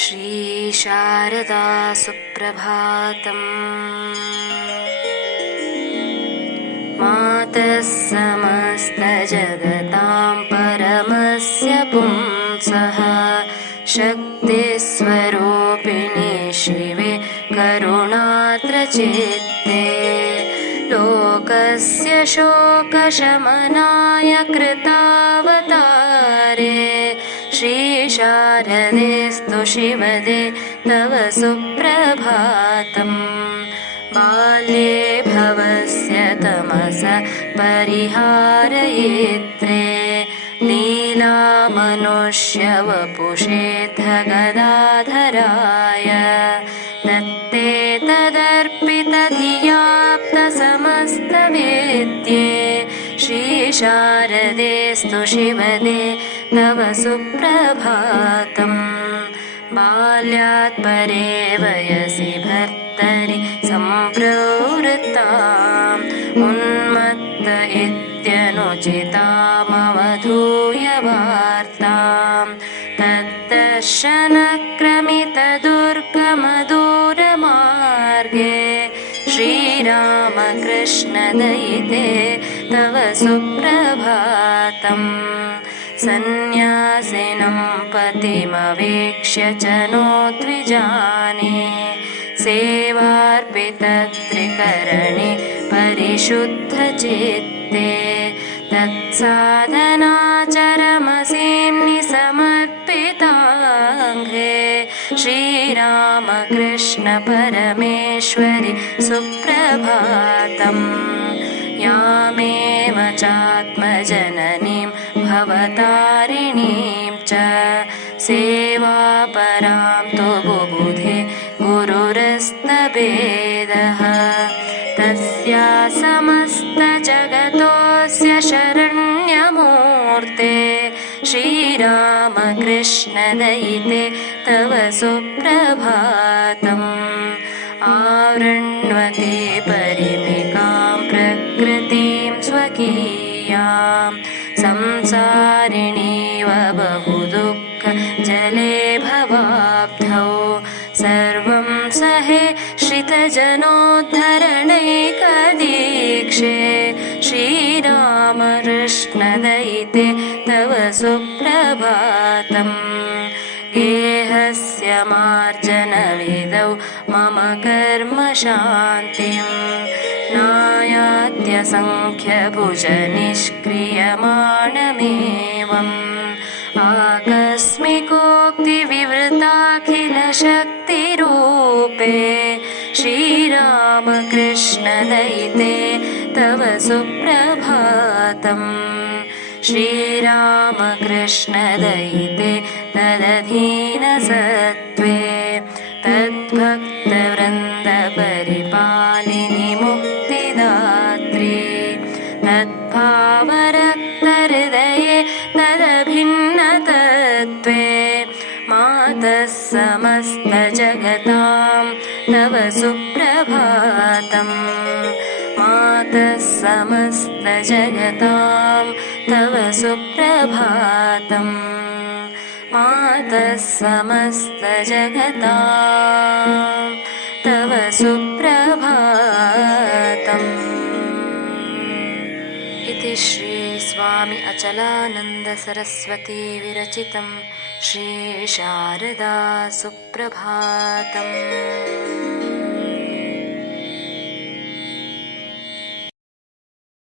श्री शारदा सुप्रभातम्। मातः समस्तजगतां परमस्य पुंसः शक्तिस्वरूपिणि शिवे करुणार्द्रचित्ते लोकस्य शोकशमनाय कृतावतारे श्रीशारदेस्तु शिवदे तव सुप्रभातम्। बाल्ये भवस्य तमस परिहारयित्रे लीलामनुष्यवपुषेऽथ दत्ते तदर्पितधियाप्तसमस्तवेद्ये श्रीशारदेस्तु शिवदे तव सुप्रभातम्। बाल्यात् परे वयसि भर्तरि सम्प्रवृत्ताम् उन्मत्त इत्यनुचितामवधूय वार्ताम् तद्दर्शनक्रमितदुर्गमदूरमार्गे श्रीरामकृष्णदयिते तव सुप्रभातम्। सन्न्यासिनं पतिमवेक्ष्य च नो द्विजाने सेवार्पितत्रिकरणे परिशुद्धचित्ते तत्साधनाचरमसीम्नि समर्पिताङ्घ्रे श्रीरामकृष्ण परमेश्वरि सुप्रभातम्। यामेव चात्मजननीं भवतारिणीं च सेवापरां तु बुबुधे गुरुरस्तभेदः तस्या समस्तजगतोऽस्य शरण्यमूर्ते श्रीरामकृष्णदयिते तव सुप्रभातम्। आवृण्वते परिमिकां प्रकृतिं स्वकीयां संसारिणीव बहुदुःख जले भवाब्धौ सर्वं सहे श्रितजनोद्धरणैकदीक्षे श्रीरामकृष्णदयिते तव सुप्रभातम्। गेहस्य मार्जनविधौ मम कर्मशान्तिं नायात्यसङ्ख्यभुजनिष्क्रियमाणमेवम् आकस्मिकोक्तिविवृताखिलशक्तिरूपे श्रीरामकृष्णदयिते तव सुप्रभातम्। श्रीरामकृष्णदयिते तदधीनसत्त्वे तद्भक्तवृन्दपरिपालिनि मुक्तिदात्री तद्भावरक्तहृदये तदभिन्नतत्त्वे मातः समस्तजगतां तव सुप्रभातम्। मातः समस्तजगतां तव सुप्रभातम्। मातः समस्तजगतां तव सुप्रभातम्। इति श्री स्वामी अचलानंद सरस्वती विरचितं श्री शारदा सुप्रभातम्।